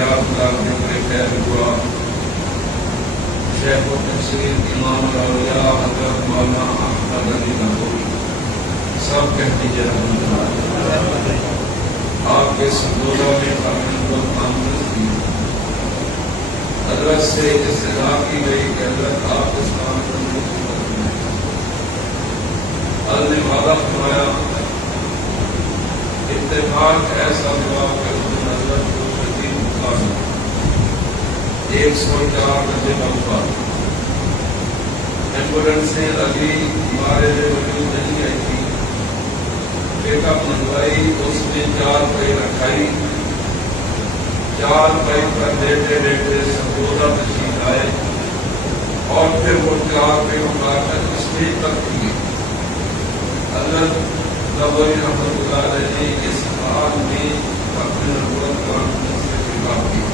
یادگار ذکر خیر ہوا شیخ و تفسیر امام الاولیاء حضرت مولانا احمد علی لاہوری سب کہہ دیجیے رحمۃ آپ کے سنگولہ میں خاتون آمد کی حضرت سے استدعا کی گئی کہ حضرت آپ اس کام کو حضرت نے وعدہ فرمایا اتفاق ایسا ہوا کہ حضرت کو شدید بخار 104 درجے کا بخار ایمبولینسیں لگی ہمارے لیے وجود نہیں آئی تھی پیک اپ منگوائی اس نے 4 پائی رکھائی 4 پائی پر لیٹے لیٹے سنگولہ تشریف آئے اور پھر وہ 4 پائی اٹھا کر اسٹیج پر گئے حضرت لاہوری رحمۃ اللہ علیہ نے اس حال میں اپنے نبوت کا خطاب کیا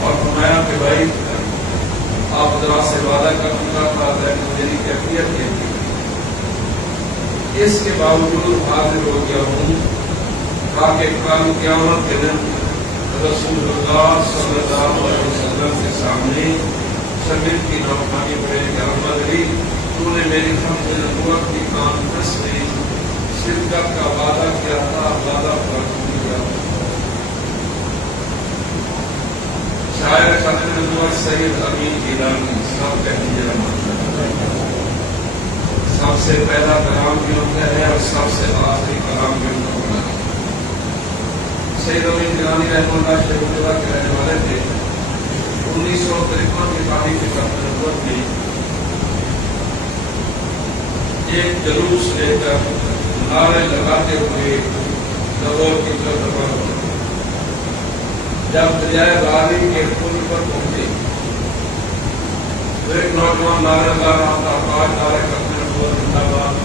اور فرمایا کہ بھائی آپ ذرا سے وعدہ کر چکا تھا لیکن میری کیفیت یہ تھی اس کے باوجود حاضر ہو گیا ہوں تاکہ کل قیامت کے دن رسول اللہ صلی اللہ علیہ وسلم کے سامنے شبیر کی نوکانی پڑے کہ احمد علی تو نے میری ختم نبوت کی کانفرنس میں شرکت کا وعدہ کیا تھا وعدہ پورا کیا شاعر ختم نبوت سید امین گیلانی سب کہہ دیجیے سب سے پہلا کلام بھی ہوتا ہے اور سب سے آخری کلام بھی ہوتا ہے سید امین گیلانی رحمہ اللہ شیخ اللہ کے رہنے والے تھے 1953 کی تاریخ کی ختم نبوت میں ایک جلوس لے کر نعرے لگاتے ہوئے لاہور کی طرف روانہ ہوئے جب دریائے راوی کے پل پر پہنچے تو ایک نوجوان نعرہ لگا رہا تھا 5 نعرے کرنے کو زندہ باد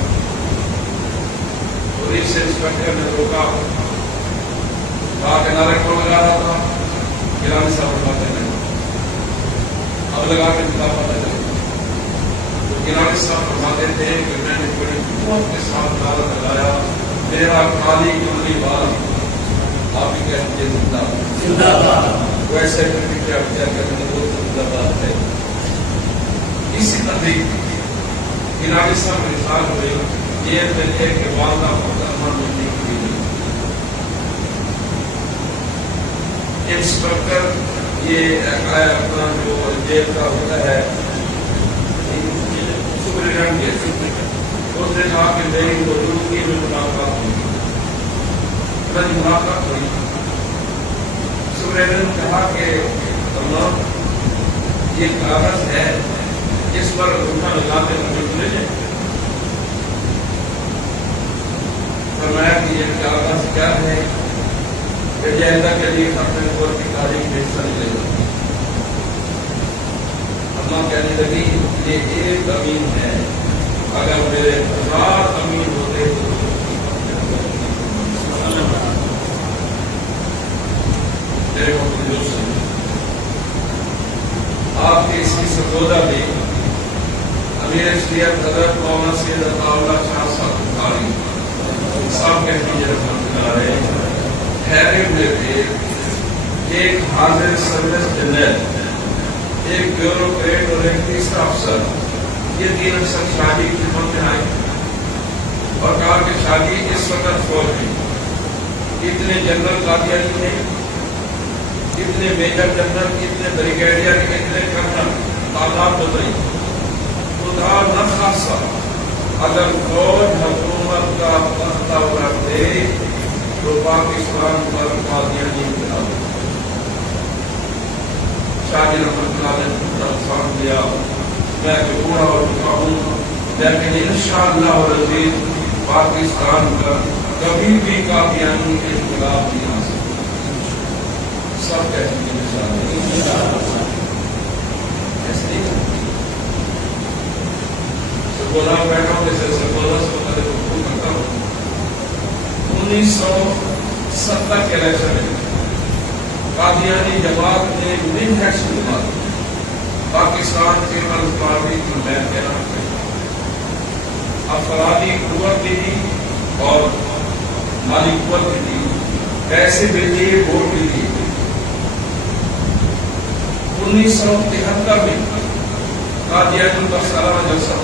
پولیس انسپکٹر نے روکا کہا کہ نعرے کون لگا رہا تھا گیلانی صاحب لگاتے نہیں اب لگا کے دکھا پاتا چلے گیلانی صاحب فرماتے تھے کہ میں نے بڑی قوت کے ساتھ نعرہ لگایا میرا خالی کملی بال آپ ہی کہتے ہیں زندہ باد ویسے پھر کیا کرنے وہ زندہ باد ہے اسی طرح گیلانی صاحب مثال ہوئے یہ ملے کہ والدہ محترمہ ملنے کی انسپکٹر یہ اپنا جو جیل کا ہوتا ہے اس نے کہا کہ میری موجودگی میں ملاقات ہوئی میری ملاقات ہوئی سپرنٹینڈنٹ نے کہا کہ یہ کاغذ ہے اس پر انگوٹھا لگاتے ہوئے لے جائیں فرمایا کہ یہ کاغذ کیا ہے کہ جائزہ کے لیے اپنے اوپر کی تاریخ میں حصہ لے جائے اللہ کہنے لگی یہ ایک امین ہے اگر میرے 1000 امین ہوتے تو آپ کے اسی سرگودا میں امیر شریعت حضرت مولانا سید عطا اللہ شاہ صاحب بخاری صاحب کہہ دیجیے رحمۃ اللہ علیہ ٹھہرے ہوئے تھے ایک حاضر سروس جنرل ایک بیوروکریٹ اور ایک تیسرا افسر یہ 3 افسر شادی کی خدمت میں آئے اور کہا کہ شادی اس وقت فوج میں اتنے جنرل قادیانی ہیں اتنے میجر جنرل اتنے بریگیڈیئر اتنے کرنل تعداد بتائی خدا نہ خاصا اگر فوج حکومت کا پختہ رکھ دے تو پاکستان پر قادیانی انقلاب شاہی رحمت اللہ نے فرمان دیا میں کہ پورا ہو چکا ہوں لیکن انشاءاللہ العزیز پاکستان پر کبھی بھی قادیانی انقلاب نہیں آ سکتا سب کہتے ہیں انشاءاللہ ایسے نہیں سکولہ بیٹھا ہوں جیسے سکولہ سے پہلے گفتگو کرتا ہوں 1970 کے الیکشن میں قادیانی جماعت نے من ہے شروعات پاکستان کے پارٹی کی بین کے نام سے افرادی قوت بھی دی اور مالی قوت بھی دی پیسے بھی دیے ووٹ بھی دیے 1973 میں قادیانی کا سالانہ جلسہ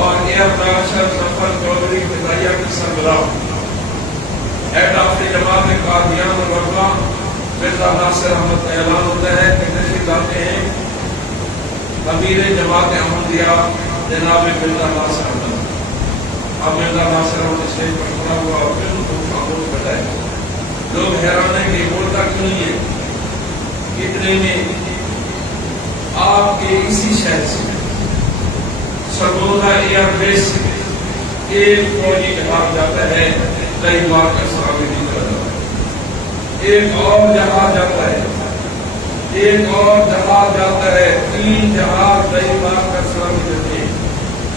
اور ایئر مارشل ظفر چودھری فضائیہ کی سربراہ ہیڈ آف دی جماعت قادیان الربا مرزا ناصر احمد کا اعلان ہوتا ہے کہ تشریف لاتے ہیں امیر جماعت احمدیہ جناب مرزا ناصر احمد. اب مرزا ناصر احمد اسٹیج پر کھڑا ہوا اور بالکل خاموش بیٹھا ہے. لوگ حیران ہیں کہ بولتا کیوں نہیں ہے. اتنے میں آپ کے اسی شہر سے سرگودا ایئر بیس سے ایک فوجی جہاز جاتا ہے, کئی بار کا سامنے نہیں کرتا ہے. ایک اور جہاز جاتا ہے, ایک اور جہاز جاتا ہے, 3 جہاز کئی بار کا سامنے دیتے ہیں.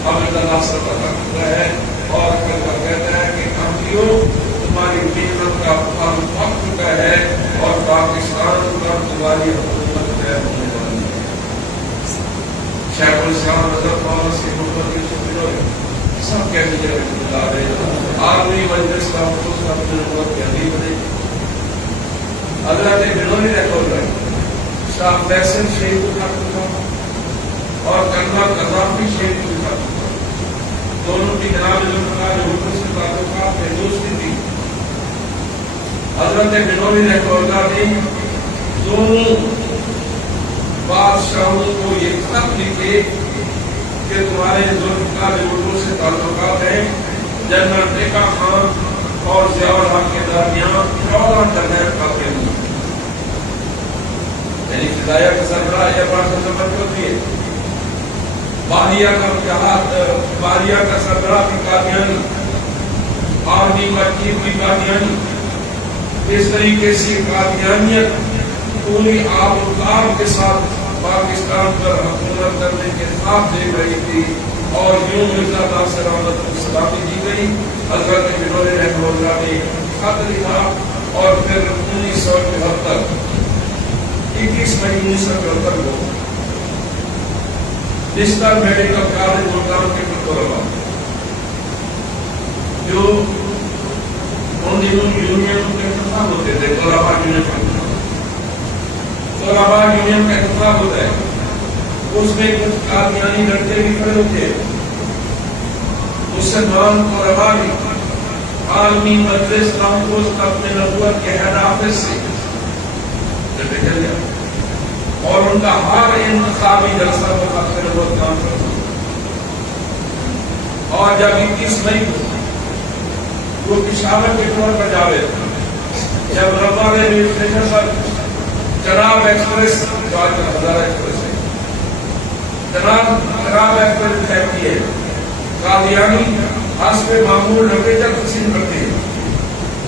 اب اللہ سے پتہ کرتا ہے اور کہتا ہے کہ کاموں تمہاری محنت کا پھل پک چکا ہے اور پاکستان پر تمہاری حکومت قائم ہونے والی ہے. شیخ الاسلام حضرت مولانا سید محمد یوسف بنوری سب کہتے ہیں رحمۃ اللہ علیہ عالمی مجلس کا خصوص اپنے نبوت کے حدیث بنے. حضرت بنوری رحمۃ اللہ شاہ فیصل شہید کا خطبہ اور کنور قذافی شہید کا خطبہ دونوں کی جناب ذوالفقار حکومت سے تعلقات میں دوستی تھی. حضرت بنوری رحمۃ اللہ نے دونوں بادشاہوں کو یہ خط لکھے کہ تمہارے ذوالفقار حکومت سے تعلقات ہیں. جنرل ٹیکا خان اور ضیاء الحق کے درمیان 14 جنرل قاتل ہوئے. یعنی فضائیہ کا سربراہ یہ بات سمجھ ہوتی ہے. باہریہ کا سربراہ بھی قادیانی, آرمی کا چیف بھی قادیانی. اس طریقے سے قادیانیت پوری آب و تاب کے ساتھ پاکستان پر حکومت کرنے کے ساتھ دے رہی تھی اور یوں مرزا ناصر احمد کو سلامتی دی گئی. حضرت بنوری رحمۃ اللہ نے خط لکھا اور پھر 1974 21 مئی 1974 کو ڈسٹر میڈیکل کالج ملتان کے طلباء جو ان دنوں یونین کے انتخاب ہوتے تھے, طلباء یونین کا انتخاب ہوتا ہے, اس میں کچھ قادیانی لڑکے بھی کھڑے ہوتے ہیں. مسلمان طلباء بھی عالمی مجلس کانفرنس اپنے نبوت کے ہیڈ آفس سے اور ان کا ہر انتخابی جلسہ اپنے نبوت کانفرنس. اور جب 21 مئی کو وہ پشاور کے طور پر جاوے جب ربا ریلوے اسٹیشن پر جناب ایکسپریس ہزارہ ایکسپریس ہے, جناب ایکسپریس کہتی ہے قادیانی حسب معمول لوکیشن تقسیم کرتے ہیں.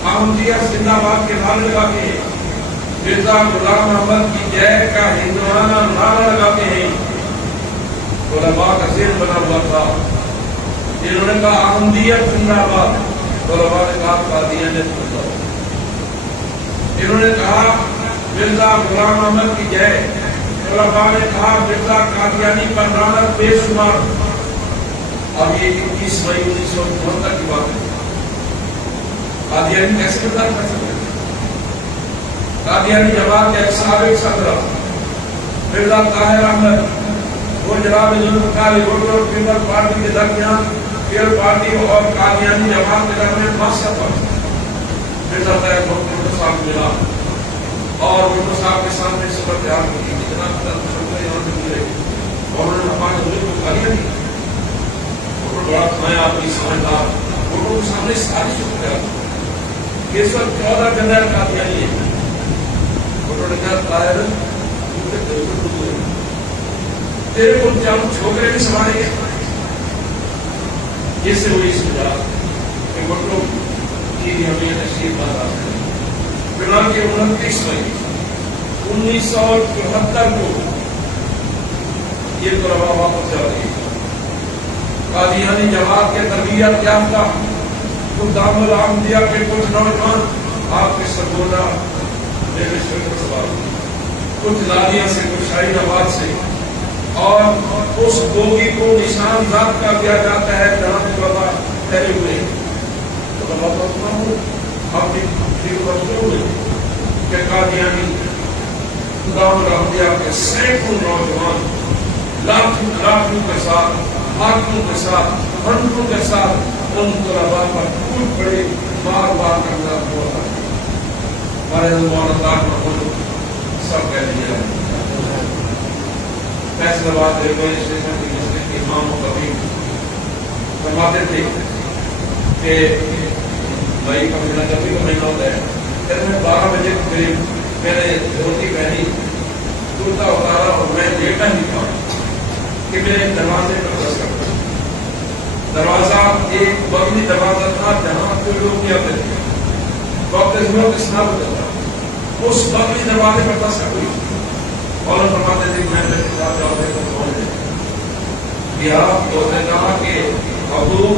احمدیہ زندہ آباد کے نعرے لگاتے ہیں, مرزا غلام احمد کی جے کا ہندوانہ نعرہ لگاتے ہیں. علماء کا ذہن بنا ہوا تھا, انہوں نے کہا احمدیت زندہ آباد, علماء نے کہا قادیانیت زندہ آباد. انہوں نے کہا مرزا غلام احمد کی جے, علماء نے کہا مرزا قادیانی پر لعنت بے شمار. اب یہ 21 مئی 1974 کی بات ہے. قادیانی کیسے برداشت کر سکتے؟ قادیانی جماعت کے سابق صدر مرزا طاہر احمد وہ جناب ذوالفقار اور پیپل پارٹی کے درمیان پیپل پارٹی اور قادیانی جماعت کے درمیان مقصد پر مرزا طاہر صاحب ملا اور مرزا صاحب کے سامنے صبر تیار کی جناب یہاں سے ملے اور انہوں نے ہمارے حضور کو گالیاں دی. بڑا میں آدمی سمجھدار لوگوں کے سامنے ساری شکر ہے. یہ سب 14 جنرل قادیانی ہے. تیرے کو جب چھوکرے بھی سنبھالیں گے یہ سے ہوئی سجا کہ گٹوں کی ہمیں تشریف بات آتے ہیں. بنا کے 29 مئی 1974 کو یہ طلباء واپس جا رہی ہے. قادیانی جماعت کے تربیت یافتہ خدام الحمدیہ کے کچھ نوجوان آپ کے سرگودا ریلوے اسٹیشن پر سوار ہوئے, کچھ لادیاں سے, کچھ شاہین آباد سے, اور اس بوگی کو نشان زد کر دیا جاتا ہے جہاں پہ بابا ٹھہرے ہوئے. تو بابا اپنی ہوئے کہ قادیانی خدا کے سینکڑوں نوجوان لاکھوں کے ساتھ، ہاتھوں کے ساتھ، ہنڈوں کے ساتھ ان طلباء پر ٹوٹ پڑے، بار بار کرنا ہوا ہمارے مولانا سب کہہ دیا فیصلہ آباد ریلوے اسٹیشن کی مسجد کے امام و خطیب فرماتے تھے کہ بھائی کا مہینہ جب کا مہینہ ہوتا ہے، پھر میں 12 بجے کے قریب میں نے دھوتی پہنی، کرتا اتارا اور میں لیٹا ہی تھا کہ میرے دروازے پر دستک پڑا۔ دروازہ ایک بغلی دروازہ تھا جہاں پہ لوگ کیا کرتے تھے، وقت اسلام بدلتا، اس بغلی دروازے پر دستک ہوئی اور فرماتے تھے میں نے کتاب دروازے کو کھول دیا تو نے کہا کہ ابو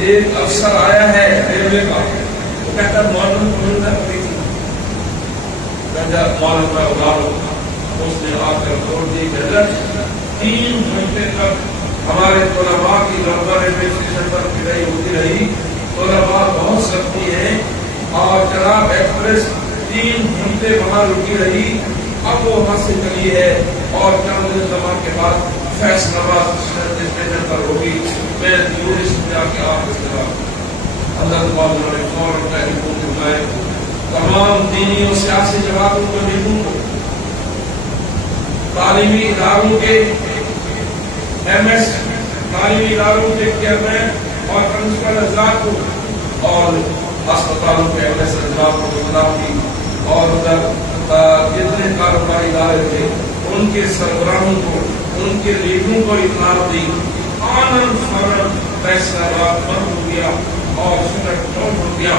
ایک افسر آیا ہے ریلوے کا، وہ کہتا معلوم مولانا اگارو، اس نے آ کر توڑ دی کہ 3 گھنٹے تک ہمارے طلباء کی لمبا ریلوے اسٹیشن پر پڑھائی ہوتی رہی، طلباء بہت سختی ہیں اور جناب ایکسپریس 3 گھنٹے وہاں رکی رہی، اب وہ وہاں سے چلی ہے اور چند زمان کے بعد فیصلہ آباد اسٹیشن پر ہوگی۔ میں ٹورسٹ جا کے آپ کے خلاف حضرت مولانا نے فوراً ٹیلیفون اٹھائے، تمام دینی اور سیاسی جماعتوں کو نیبوں کو، تعلیمی اداروں کے ایم ایس، تعلیمی اداروں کے چیئرمین اور پرنسپل حضرات کو اور اسپتالوں کے ایم ایس حضرات کو اطلاع کی اور جتنے کاروباری ادارے تھے ان کے سربراہوں کو، ان کے لیڈروں کو اطلاع دی، آنن فوراً فیصلہ آباد بند ہو گیا اور سڑک ٹھپ ہو گیا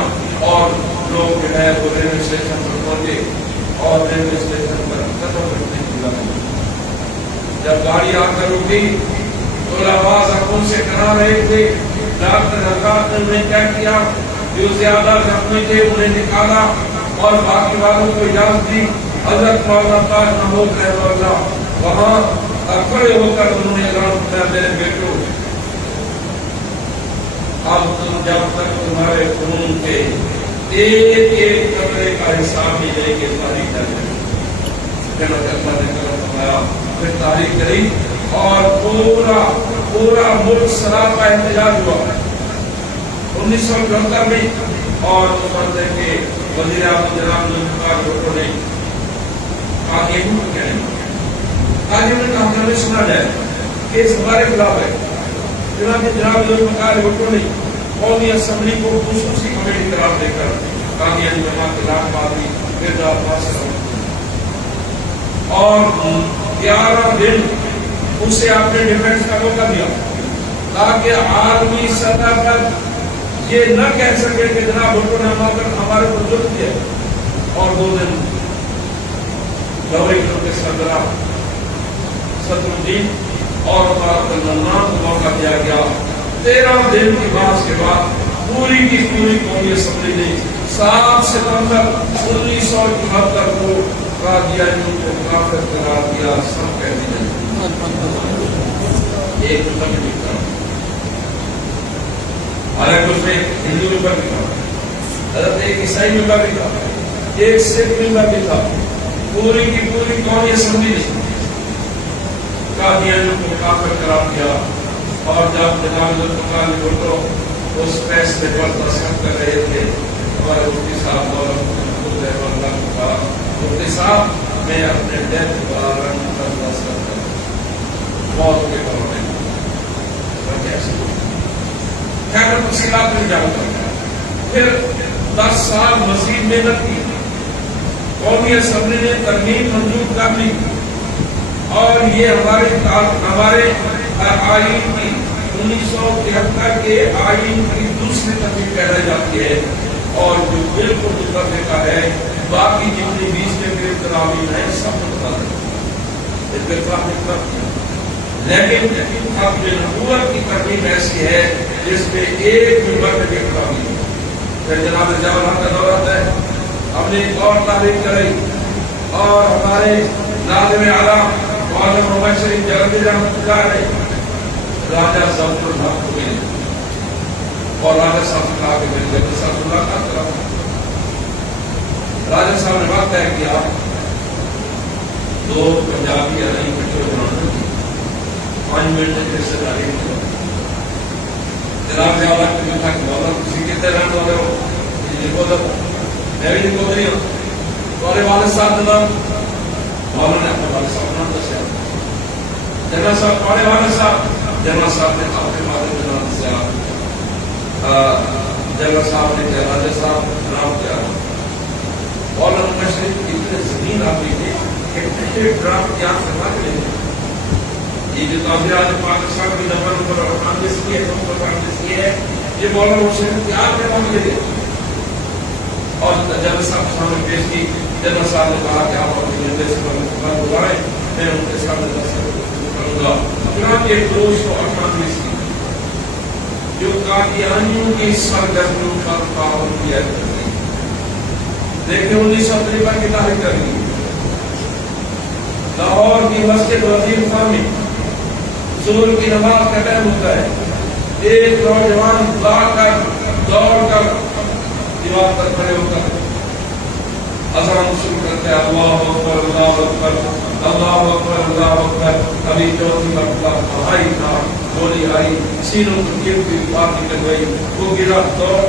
اور لوگ جو ہے وہ ریلوے اسٹیشن پر پہنچے اور ریلوے اسٹیشن پر قدم رکھنے کی لگے۔ جب گاڑی آ کر رکی تو آواز اپن سے کرا رہے تھے، ڈاکٹر حضرات نے انہیں کیا کیا، جو زیادہ زخمی تھے انہیں نکالا اور باقی والوں کو اجازت دی۔ حضرت مولانا تاج محمود رحمہ اللہ وہاں کھڑے ہو کر انہوں نے اعلان کیا، میرے بیٹو اب تم جب تک تمہارے خون کے ایک ایک قطرے کا حساب نہیں لے کے تاریخ کریں، اللہ نے کرم فرمایا، پھر تاریخ کری اور پورا ملک سراپا احتجاج ہوا 1974 میں، اور اس وقت کے وزیر اعظم جناب ذوالفقار بھٹو نے کہا کہ کیا ہے، آج انہوں نے کہا ہمیں سنا جائے کہ اس ہمارے خلاف ہے۔ جناب ذوالفقار بھٹو نے قومی اسمبلی کو خصوصی کمیٹی قرار دے کر قادیانی جماعت کے لاکھ بازی مرزا عباس اور 11 دن اسے اپنے ڈیفینس کا موقع دیا تاکہ عالمی سطح پر یہ نہ کہہ سکے کہ جناب بھٹو نے ہمارے کو ظلم کیا، اور 2 دن گورنر کے سربراہ صدر الدین اور عبدالمنان کو موقع دیا گیا۔ 13 دن کی بحث کے بعد پوری کی پوری قومی اسمبلی نے 7 ستمبر 1974 کو قادیانیوں کو کافر قرار دیا۔ سب کہہ دیا ایک مطلب لکھا، حالانکہ اس میں ہندو ممبر بھی تھا، حضرت ایک عیسائی ممبر بھی تھا، ایک سکھ ممبر بھی تھا، پوری کی پوری قومی اسمبلی نے قادیانیوں کو کافر قرار دیا۔ اور جب جناب ذوالفقار بھٹو اس فیصلے پر دستخط کر رہے تھے، ہمارے مفتی صاحب مولانا محمود رحمہ اللہ کو کہا، مفتی صاحب میں اپنے ڈیتھ وارنٹ پر دستخط کرتا ہوں، موت کے بارے میں کیسے خیر تفصیلات میں جاؤں گا۔ پھر 10 سال مزید محنت کی، قومی اسمبلی نے ترمیم منظور کر لی اور یہ ہمارے آئین کی 1973 کے آئین کی دوسری ترمیم کہلائی جاتی ہے، اور جو بالکل متفق کا ہے باقی جتنی 20 کے قریب ترامیم ہیں سب متفق، لیکن اب نبوت کی ترمیم ایسی ہے جس میں ایک ممبر میں بھی ترامیم ہے۔ پھر جناب جواہر کا دور آتا ہے، ہم نے ایک اور تحریک کرائی اور ہمارے ناظم اعلیٰ مولانا محمد شریف جلندھری رحمۃ اللہ علیہ راجہ ظفر الحق کو ملے اور راجہ صاحب سے کہا کہ میرے جلد صاحب ملاقات کرا۔ راجہ صاحب نے بات طے کیا دو پنجابی نہیں کٹھے بنانا 5 منٹ کے سے جاری جناب سے آواز کو تھا کہ مولا کسی کتنے رن والے ہو یہ لکھو تھا میں بھی لکھو نہیں ہوں تمہارے والد صاحب جناب مولا نے اپنے والد صاحب نام دسیا جنرل صاحب تمہارے والد صاحب جنرل صاحب نے اپنے والد کا نام دسیا جنرل صاحب نے کہا راجہ صاحب نام کیا مولا مشرق اتنے زمین آپ لیجیے کہ پہلے ڈرافٹ کیا کرنا کے لیے یہ جو تعزیرات پاکستان کی دفعہ نمبر 48 کی ہے 48 کی ہے یہ مولانا مشرق تیار کرنا کے لیے اور جنرل صاحب سامنے پیش کی جنرل صاحب نے کہا کہ آپ اپنی جنرل سے مقابل بلائیں میں ان کے سامنے کروں گا چنانچہ 248 کی جو قادیانیوں کی سرگرمیوں پر پابندی کرتی دیکھیں 1953 کی تاریخ کر لی لاہور کی مسجد وزیر خان میں ظہر کی نماز کا ٹائم ہوتا ہے ایک نوجوان دوڑ کر دیوار پر کھڑے ہو کر اذان شروع کرتے ہیں اللہ اکبر اللہ اکبر اللہ اکبر اللہ اکبر ابھی چوتھی مرتبہ پڑھائی تھا گولی آئی سینوں کو گر کی بات نکل گئی وہ گرا دوڑ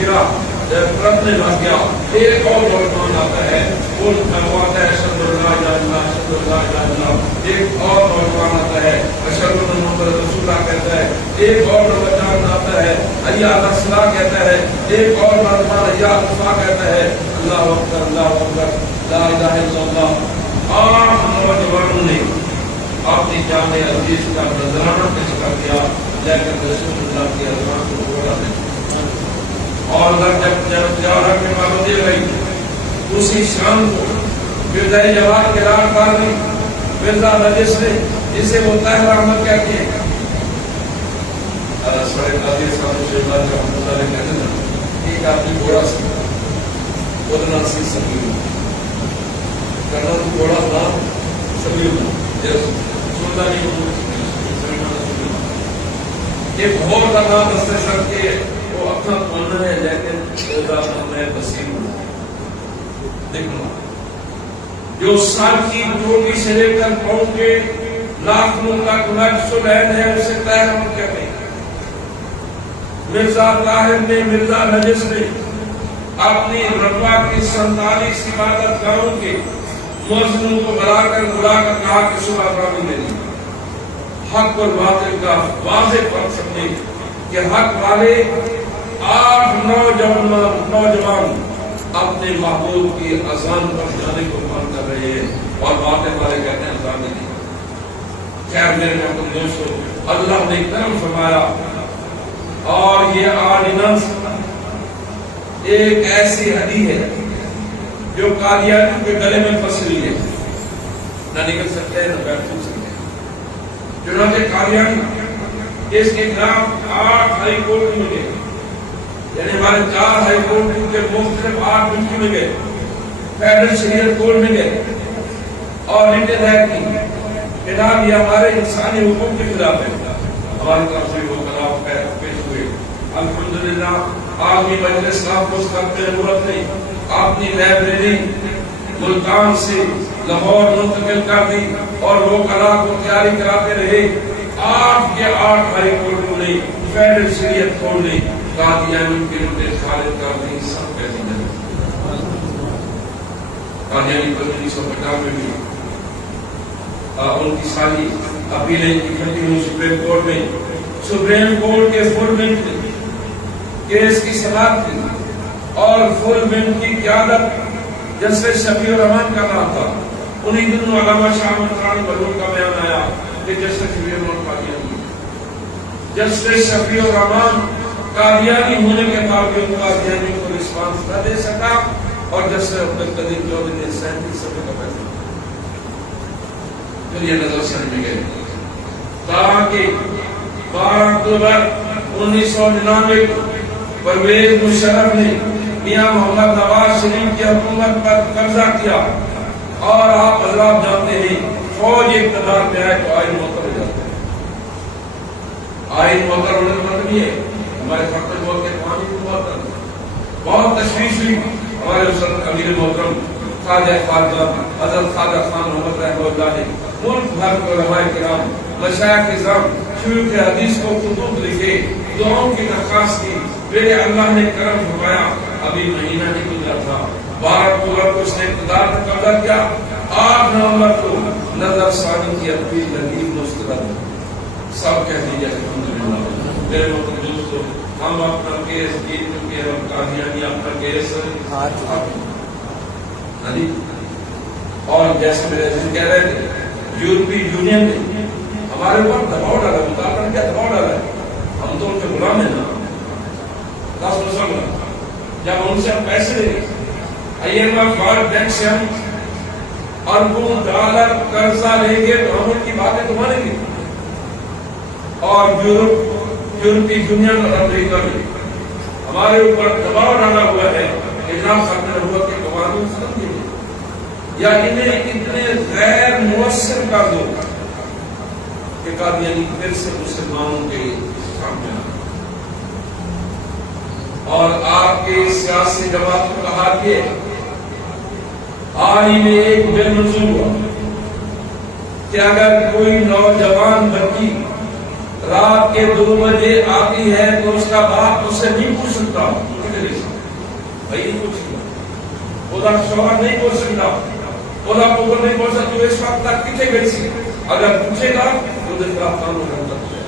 گرا رکھنے لگ گیا ایک اور نوجوان آتا ہے وہ کہتا ہے اشہد اللہ الہ الا اللہ اشہد اللہ الہ الا اللہ ایک اور نوجوان آتا ہے اشہد ان محمد رسول اللہ کہتا ہے ایک اور نوجوان آتا ہے حی علی الصلاۃ کہتا ہے ایک اور نوجوان حی علی الفلاح کہتا ہے اللہ اکبر لا الہ الا اللہ 8 نوجوانوں نے اپنی جان عزیز کا نذرانہ پیش کر دیا لیکن رسول اللہ کی اذان کو پورا نہیں اور جب جوہر کی پابندی لگائی اسی شام کو مرزا جواد کے رات پار میں مرزا نجس نے جسے وہ طاہر احمد کہتے ہیں سڑے قاضی صاحب سے اللہ رحمۃ اللہ کہتے ہیں ایک آدمی گھوڑا سی ادنا سی سبیل کرنا تو گھوڑا تھا سبیل سنتا نہیں ایک اور کا نام دستے سر کے وہ اپنا ماننا ہے لیکن خدا میں بصیر ہوں دیکھنا جو سال کی چوٹی سے لے کر پاؤں کے لاکھوں تک نقش و لہن ہے اسے طاہر احمد کہتے ہیں مرزا طاہر نے مرزا نجس نے اپنی رتبہ کی 47 عبادت گاہوں کے مؤذنوں کو بلا کر کہا کہ صبح فراہمی لے لی حق اور باطل کا واضح فرق سمجھے کہ حق والے 8 نوجوان اپنے محبوب کی اذان پر جانے کو من کر رہے ہیں اور باطل والے کہتے ہیں اذان نہیں. خیر میرے محترم دوستو اللہ نے کرم فرمایا اور یہ آرڈیننس ایک ایسی ہڈی ہے جو قادیانیوں کے گلے میں پھنسی ہوئی ہے نہ نکل سکتے ہیں نہ بیٹھ سکتے ہیں. چنانچہ قادیانی اس کے خلاف 8 ہائی کورٹ میں گئے یعنی ہمارے 4 ہائی کورٹ کے مختلف 8 بنچ میں گئے فیڈرل شریعت کورٹ میں گئے اور ریٹن ہے کہ جناب یہ ہمارے انسانی حقوق کے خلاف ہے. ہماری طرف سے وہ خلاف پیش ہوئے الحمدللہ آدمی مجلس کافوس کرتے ضرورت نہیں اپنی لائبریری ملتان سے لاہور منتقل کر دی اور وہ کلا کو تیاری کراتے رہے. 8 کے 8 ہائی کورٹوں نے فیڈرل شریعت کورٹ نے قادیانی کے روٹے خالد کر دی سب کہتے ہیں قادیانی پر 1950 میں بھی ان کی ساری اپیلیں اکٹھی ہوئی سپریم کورٹ میں. سپریم کورٹ کے فل بینچ نے کیس کی سماعت کی اور فل بینچ کی قیادت جسٹس شفیع الرحمان کا نام تھا. انہی دنوں علامہ شاہ احمد خان بلوچ کا بیان آیا کہ جسٹس شفیع الرحمان قادیانی جسٹس شفیع الرحمان قادیانی ہونے کے باوجود قادیانی کو رسپانس نہ دے سکا اور جسٹس عبدالقدیر چودھری نے 37 صفحے کا فیصلہ پھر یہ نظر سمجھ میں گئے تاکہ 12 اکتوبر 1999 پرویز مشرف نے میاں محمد نواز شریف کی حکومت پر قبضہ کیا اور آپ حضرات جانتے ہیں فوج اقتدار میں آئے تو آئین معطل ہو جاتا ہے. آئین معطل ہونے کا مطلب یہ ہے ہمارے فخر بول کے قانون معطل بہت تشویش ہوئی. ہمارے امیر محترم خواجہ خواجہ حضرت خواجہ خان محمد رحمۃ اللہ علیہ، ملک بھر کے علماء کرام، مشائخ کرام، شیوخ حدیث کو خطوط لکھے، دعاؤں کی درخواست کی، میرے اللہ نے کرم فرمایا، ابھی مہینہ نہیں گزرا تھا، 12 اکتوبر کو اس نے اقتدار پر قبضہ کیا، 8 نومبر کو نظر ثانی کی اپنی لگی مسترد، سب کہہ دیجیے الحمدللہ۔ میرے محترم دوستو، ہم اپنا کیس جیت چکے ہیں، قادیانی اپنا کیس اور جیسے میرے عزیز کہہ رہے تھے، یورپی یونین نے ہمارے اوپر دباؤ ڈالا، مطالبہ کیا دباؤ ڈالا ہے، ہم تو ان کے غلام ہیں نا، 10 مسلمان جب ان سے ہم پیسے لیں گے، IMF ورلڈ بینک سے ہم اربوں ڈالر قرضہ لیں گے تو ہم ان کی باتیں تو مانیں گے، اور یورپی یونین اور امریکہ میں ہمارے اوپر دباؤ ڈالا ہوا ہے کہ جناب ختم نبوت کے قوانین ختم کیے یا انہیں اتنے غیر مؤثر کر دو کہ قادیانی پھر سے مسلمانوں کے سامنے آئے، اور آپ کے سیاسی جماعت کو کہا کہ حال ہی میں ایک بل منظور ہوا کہ اگر کوئی نوجوان بچی رات کے 2 بجے آتی ہے تو اس کا باپ اس سے نہیں پوچھ سکتا، بھائی نہیں پوچھ سکتا، خدا شوہر نہیں پوچھ سکتا، خدا پوچھ نہیں پوچھ سکتا، تو اس وقت تک کتنے گئی سی، اگر پوچھے گا تو دن کا قانون کرتا ہے،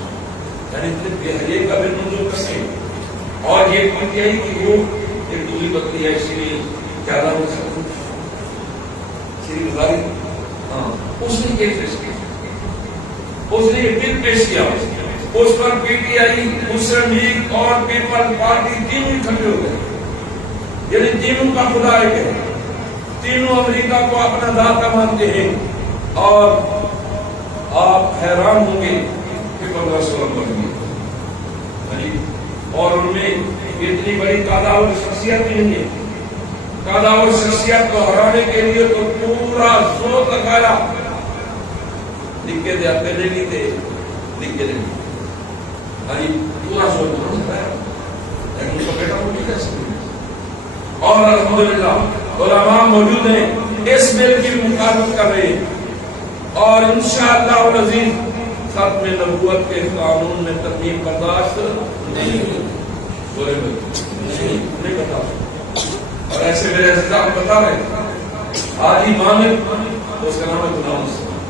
یعنی بے حیائی کا بل منظور کرتے، اور یہ پوچھ آئی کہ وہ ایک دوسری بکری ہے شری کیا نام ہے شری بخاری، ہاں اس نے یہ پیش کیا، اس نے یہ بل پیش کیا، اس پر PTI، مسلم لیگ اور پیپل پارٹی تینوں اکٹھے ہو گئے، یعنی تینوں کا خدا ایک ہے، تینوں امریکہ کو اپنا داتا مانتے ہیں، اور آپ حیران ہوں گے کہ 15-16 بن گئے، اور ان میں اتنی بڑی تعداد اور شخصیت بھی نہیں ہے، تعداد اور شخصیت کو ہرانے کے لیے تو پورا زور لگایا، لکھ کے دے اپنے نہیں تھے، لکھ کے نہیں پورا زور لگایا، لیکن اس کو بیٹا کو نہیں کہہ سکتے، اور الحمدللہ علماء موجود ہیں اس بل کی مخالفت کر رہے ہیں، اور انشاءاللہ العزیز ختم نبوت کے قانون میں ترمیم برداشت نہیں ہوگی، نہیں بتا، اور ایسے میرے عزیزاں بتا رہے ہیں، حاجی مالک اس کا نام ہے غلام،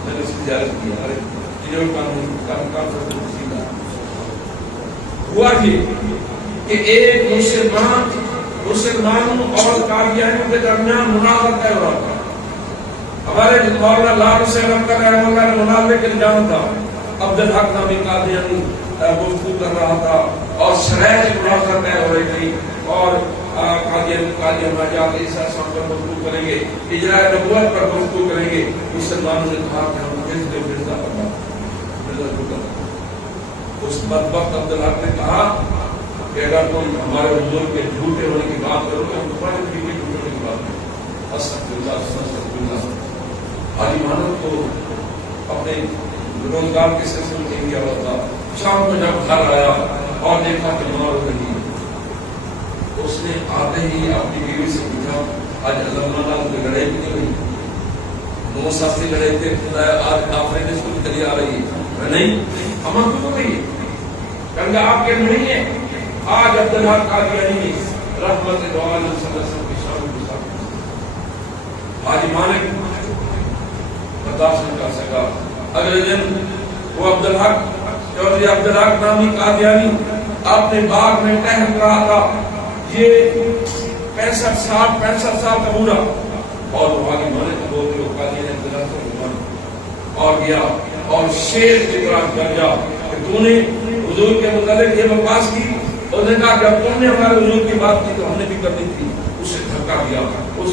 میں نے اس کی زیارت کی، ارے یہ قانون ہوا کہ ایک مسلمانوں اور قادیانیوں کے درمیان مناظرہ طے ہوا تھا، ہمارے مولانا لال حسین اختر رحمہ اللہ نے مناظرے کے لیے جانا تھا، عبدالحق نامی قادیانی گفتگو کر رہا تھا، اور شرح کی مناظرہ طے ہو رہی تھی، اور قادیان جا کے اس پر گفتگو کریں گے، اجراء نبوت پر گفتگو کریں گے، مسلمانوں نے کہا کہ ہم مرزا اس بدبخت عبدالحق نے کہا کہ اگر تم ہمارے حضور کے جھوٹے ہونے کی بات کرو تو ہم تمہارے بھی جھوٹے ہونے کی بات کریں، استغفراللہ۔ حاجی مانک کو اپنے روزگار کے سلسلے میں کیا ہوا تھا، شام کو جب گھر آیا اور دیکھا کہ ماں رو رہی، اس نے آتے ہی اپنی بیوی سے پوچھا آج اللہ لڑائی بھی نہیں ہوئی، 9 سال سے لڑائی تھے، آج آفرین اس کو بھی چلی آ رہی ہے، نہیں ہم کو تو نہیں کہ آپ کے نہیں ہیں، آج عبدالحق قادیانی رحمت دو عالم صلی اللہ علیہ وسلم کی شان کے ساتھ حاجی مالک برداشت نہیں کر سکا، اگلے دن وہ عبدالحق چودھری عبدالحق نامی قادیانی اپنے باغ میں ٹہل رہا تھا، یہ 65 سال کا بوڑھا، اور وہ حاجی مالک کو بول کے قادیانی عبدالحق کو اور گیا اور شیر کی طرح گرجا کہ تو نے حضور کے متعلق یہ بکواس کی، اور نے کہا جب تم نے ہمارے حضور کی بات کی تو ہم نے بھی کرنی تھی، اسے دھکا دیا، اس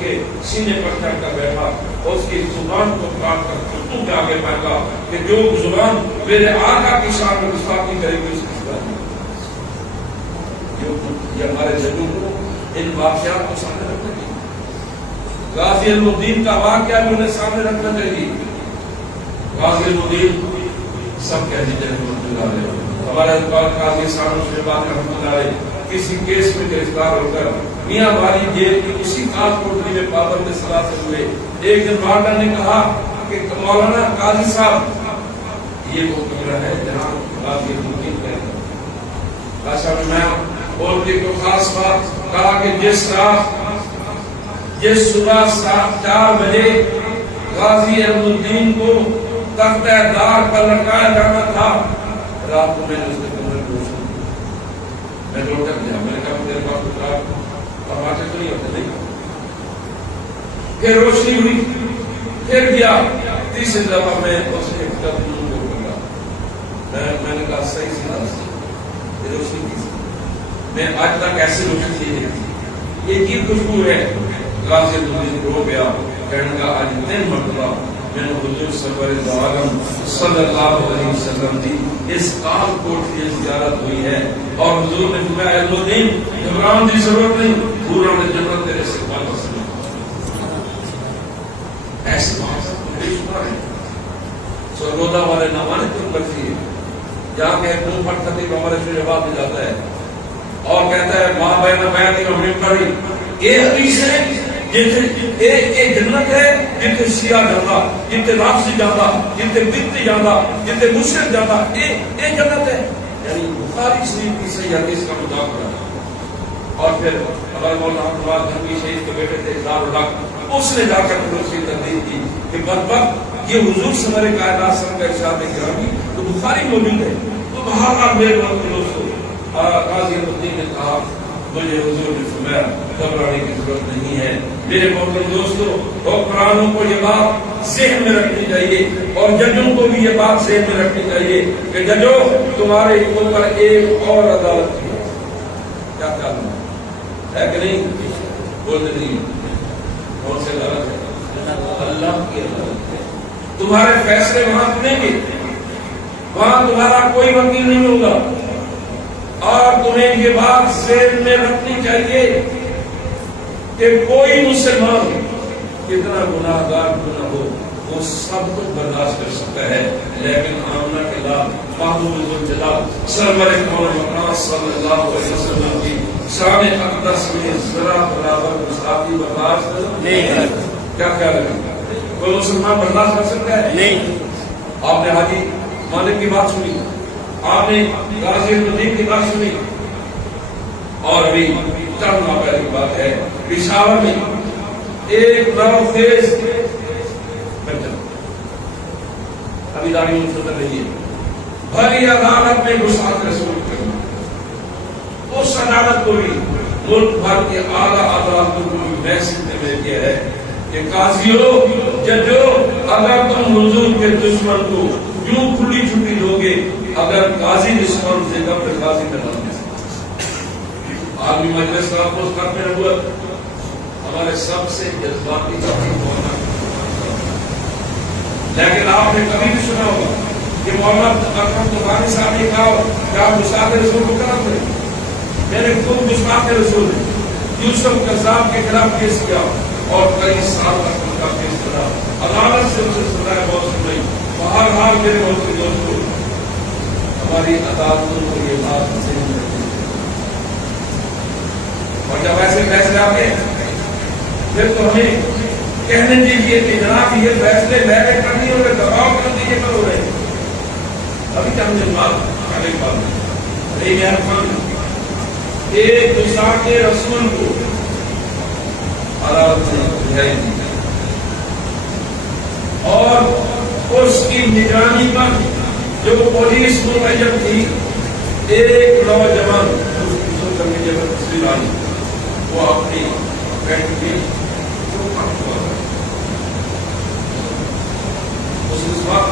کے سینے پر چڑھ کر بیٹھا، اس کی زبان کو کاٹ کر خطوں کے آگے پھینکا کہ جو زبان میرے آقا کی شان میں گستاخی کرے گی اس کی زبان۔ یہ ہمارے ذہنوں کو ان واقعات کو سامنے رکھنا چاہیے، غازی المدین کا واقعہ بھی انہیں سامنے رکھنا چاہیے۔ غازی المدین سب کہہ دیتے ہیں، ہمارے قاضی صاحب سے بات کرنے والے کسی کیس میں گرفتار ہو کر میاں والی جیل کی اسی کال کوٹری میں پابند صلاح سے ہوئے. ایک دن مارڈا نے کہا کہ مولانا قاضی صاحب یہ وہ کمرہ ہے جہاں قاضی مقیم ہے. اچھا میں بول کے کوئی خاص بات کہا کہ جس صبح 4 بجے غازی احمد الدین کو تختہ دار پر لٹکایا جانا تھا، رات کو میں نے اس کے کمرے میں روشن میں لوٹ کر دیا. میں نے کہا تیرے پاس رات تماچے تو نہیں ہوتے نہیں. پھر روشنی ہوئی، پھر گیا. تیسری دفعہ میں اس کے قدم کو پکڑا. میں نے کہا صحیح سے روشنی کی میں آج تک ایسی روشنی نہیں تھی. یہ کی خوشبو ہے. غازی الدین رو گیا. کہنے کا آج 3 مرتبہ میں نے حضور سرور عالم صلی اللہ علیہ وسلم کی اس کال کوٹ کی زیارت ہوئی ہے اور حضور نے فرمایا اے الدین گھبرانے کی ضرورت نہیں، پورا نے جنت تیرے سے واپس لے. ایسی بات ہے سرگودا والے نمانے تو بچی ہے جہاں کہ منہ پھٹ خطیب ہمارے سے جواب دے جاتا ہے اور کہتا ہے ماں بہن بیان کی ہم نے پڑھی. یہ حدیث ہے ایک جنت ہے جتنے شیعہ جاتا، جتنے رافضی جاتا، جتنے بدعتی جاتا، جتنے مشرک جاتا، یہ جنت ہے. یعنی بخاری شریف کی صحیح حدیث کا مذاق کر. اور پھر ہمارے مولانا عبداللہ جنگی شہید کے بیٹے تھے اظہار الحق، اس نے جا کر اس کی تردید کی کہ بدبخت یہ حضور سے ہمارے کائنات سب کا ارشاد گرامی تو بخاری موجود ہے. تو بہرحال میرے دوستوں قاضی الدین نے کہا مجھے حضور نے فرمایا گھبرانے کی ضرورت نہیں ہے. میرے محترم دوستوں حکمرانوں کو یہ بات ذہن میں رکھنی چاہیے اور ججوں کو بھی یہ بات ذہن میں رکھنی چاہیے کہ ججوں تمہارے اوپر ایک اور عدالت کی کیا خیال ہے کہ نہیں؟ بولتے نہیں. کون سی عدالت ہے؟ اللہ کی عدالت ہے. تمہارے فیصلے وہاں سنیں گے، وہاں تمہارا کوئی وکیل نہیں ہوگا. اور تمہیں یہ بات ذہن میں رکھنی چاہیے کہ کوئی مسلمان کتنا گناہ گار کیوں نہ ہو وہ سب کچھ برداشت کر سکتا ہے، لیکن آمنہ کے لال محمود الجلال سرور کون مقام صلی اللہ علیہ وسلم کی شان اقدس میں ذرا برابر گستاخی برداشت نہیں ہے. کیا خیال ہے؟ کوئی مسلمان برداشت کر سکتا ہے؟ نہیں. آپ نے حاجی مالک کی بات سنی، آپ نے غازی الدین کی بات سنی، اور بھی چند ماہ پہلے کی بات ہے پشاور میں ایک نوخیز ابھی داڑھی منتظر نہیں ہے بھری عدالت میں گستاخ رسول کرنا. اس عدالت کو بھی ملک بھر کے اعلیٰ عدالتوں کو بھی میسج میں کیا ہے کہ قاضیوں ججوں اگر تم حضور کے دشمن کو یوں کھلی چھٹی دو گے، اگر قاضی دشمن سے کب تک قاضی نہ بن عالمی مجلس کا آپ اس خط میں نبوت ہمارے سب سے جذباتی ہونا. لیکن آپ نے کبھی بھی سنا ہوگا کہ محمد اکرم طوفانی صاحب نے کہا کہ آپ گستاخ رسول کو کرم کریں. میں نے خود گستاخ رسول یوسف قذاب کے خلاف کیس کیا اور کئی سال تک ان کا کیس کرا. عدالت سے اسے سزائے بہت سنائی. بہرحال میرے بہت سے دوستوں ہماری عدالتوں کو یہ بات ذہن میں رکھنی ہے. اور جب ایسے فیصلے آتے پھر تو ہمیں کہنے دیجیے کہ جناب یہ فیصلے میں نے کرنی ہو رہے دباؤ کر دیجیے پر ہو رہے. ابھی چند دن بعد ایک بات ایک گستاخ رسول کو عدالت نے رہائی دی اور اس کی نگرانی پر جو پولیس متعین تھی ایک نوجوان تصویر آئی وہ اپنی بیٹھ کے اس وقت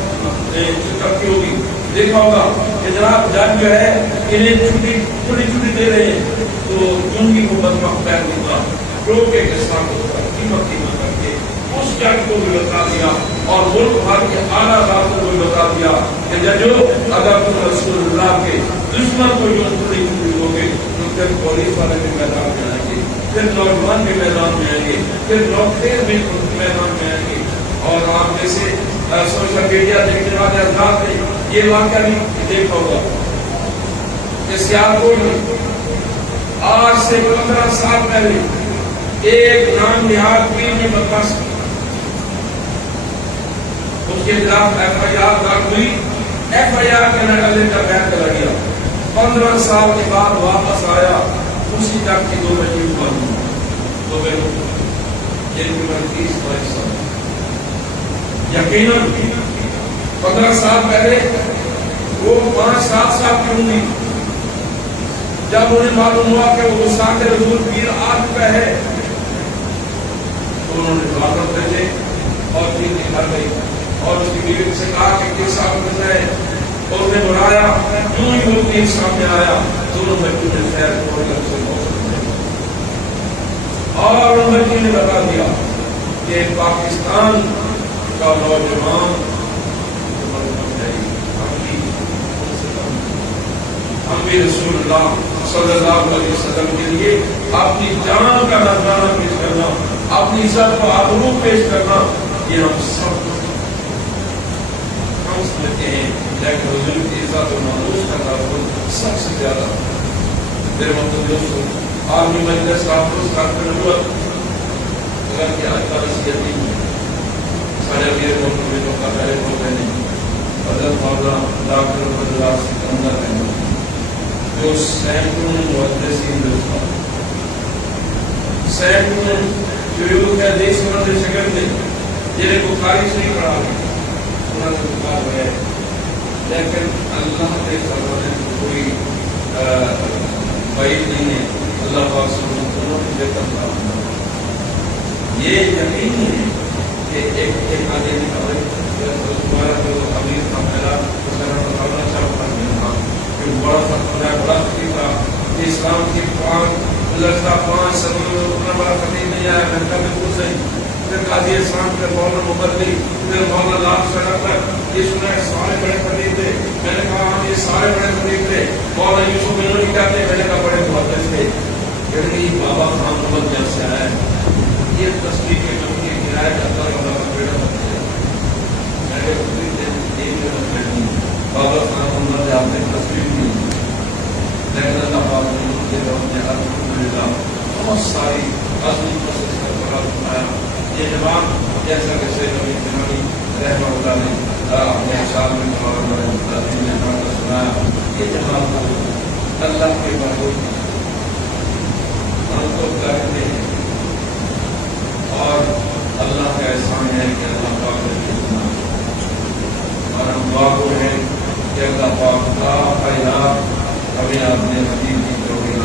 کرتی ہوگی دیکھا ہوگا کہ جناب جج جو ہے انہیں چھٹی دے رہے ہیں تو ان کی وہ بدبخت پیر ہوگا کیونکہ کسان کو قیمت کر کے اس جج کو بھی بتا دیا اور ملک بھر کے اعلیٰ عدالتوں کو بھی بتا دیا کہ ججو اگر تم رسول اللہ کے دشمن کو جو چھٹی دو گے تو پھر پولیس والے بھی میدان میں آئیں گے، پھر نوجوان بھی میدان میں آئیں گے، پھر نوخیز بھی میدان میں آئیں گے. اور آپ جیسے سوشل میڈیا دیکھنے والے حضرات نے یہ واقعہ بھی دیکھا ہوگا کہ سیالکوٹ میں آج سے 15 سال پہلے ایک نام نہاد پیر نے بدماش کی، اس کے خلاف ایف آئی آر درج ہوئی، ایف آئی آر کے نتیجے کا بیان کر دیا۔ 15 سال کے بعد واپس آیا، اسی تک کی 2 بچی بند، 2 بچوں جن کی عمر 30-22 سال۔ یقیناً 15 سال پہلے وہ 5-7 سال کی ہوں گی، جب انہیں معلوم ہوا کہ وہ وساط رسول پیر آ چکا ہے تو انہوں نے دعا کرتے تھے اور دین کی گھر گئی اور اس کی بیوی سے کہا کہ کس صاحب میں ہے، اور انہیں بلایا، یوں ہی وہ تین سامنے آیا، دونوں بچوں نے خیر کو سے اور ان بچوں نے بتا دیا کہ پاکستان کا نوجوان ہم بھی رسول اللہ صلی اللہ علیہ وسلم کے لیے اپنی جان کا نذرانہ پیش کرنا، اپنی عزت و آبرو پیش کرنا، یہ ہم سب ہم سمجھتے ہیں، لیکن حضور کی عزت و ناموس کا تعلق سب سے زیادہ میرے محترم دوستو، عالمی مجلس کانفرنس کارکن نبوت اگر کہ آج کا نصیحت نہیں ہے، سارے امیر محترموں کا پہلے موقع نہیں، حضرت مولانا ڈاکٹر عبداللہ سکندر احمد جو سینکڑوں محدثین دوستان، سینکڑوں شیوخ حدیث انہوں نے شکل دی جنہیں بخاری سے نہیں پڑھا گیا، انہوں نے بخار ہے، لیکن اللہ کے زمانے میں کوئی بعید نہیں ہے، اللہ پاک سے انہوں نے بہتر کام یہ یقین ہے کہ ایک آدمی تمہارا جو امیر تھا پہلا اس کا نام بتانا چاہتا تھا کہ بڑا فتح بڑا فتح تھا، اسلام کی 5 سنوں میں اتنا بڑا فتح نہیں آیا، میں کہا بالکل صحیح، پھر قاضی اسلام، پھر مولانا مبدلی، پھر مولانا لال شرف، یہ سنا ہے سارے بڑے فتح تھے، میں نے کہا ہاں یہ سارے بڑے فتح تھے، مولانا یوسف بنو نہیں کہتے، میں نے کہا بڑے محدث تھے، یعنی بابا خان محمد جب سے آیا ہے یہ تصویر کے جو کہ کرایہ جاتا ہے بابا کا بیٹا بنتے ہیں، میں نے بابا خان محمد نے آپ نے تصویر دی، لیکن اللہ پاک نے ان کے دور میں الحمدللہ بہت ساری عظیم کوشش کا بڑا اٹھایا۔ یہ جوان جیسا کہ سید نبی جنانی رحمہ اللہ نے اپنے اشعار میں سنایا، یہ جوان اللہ کے محبوب ہم کو کرتے ہیں اور اللہ کا احسان ہے کہ اللہ پاک نے سنا، اور ہم دعا کو ہے کہ اللہ پاک کا حیات ہمیں اپنے حبیب کی توحید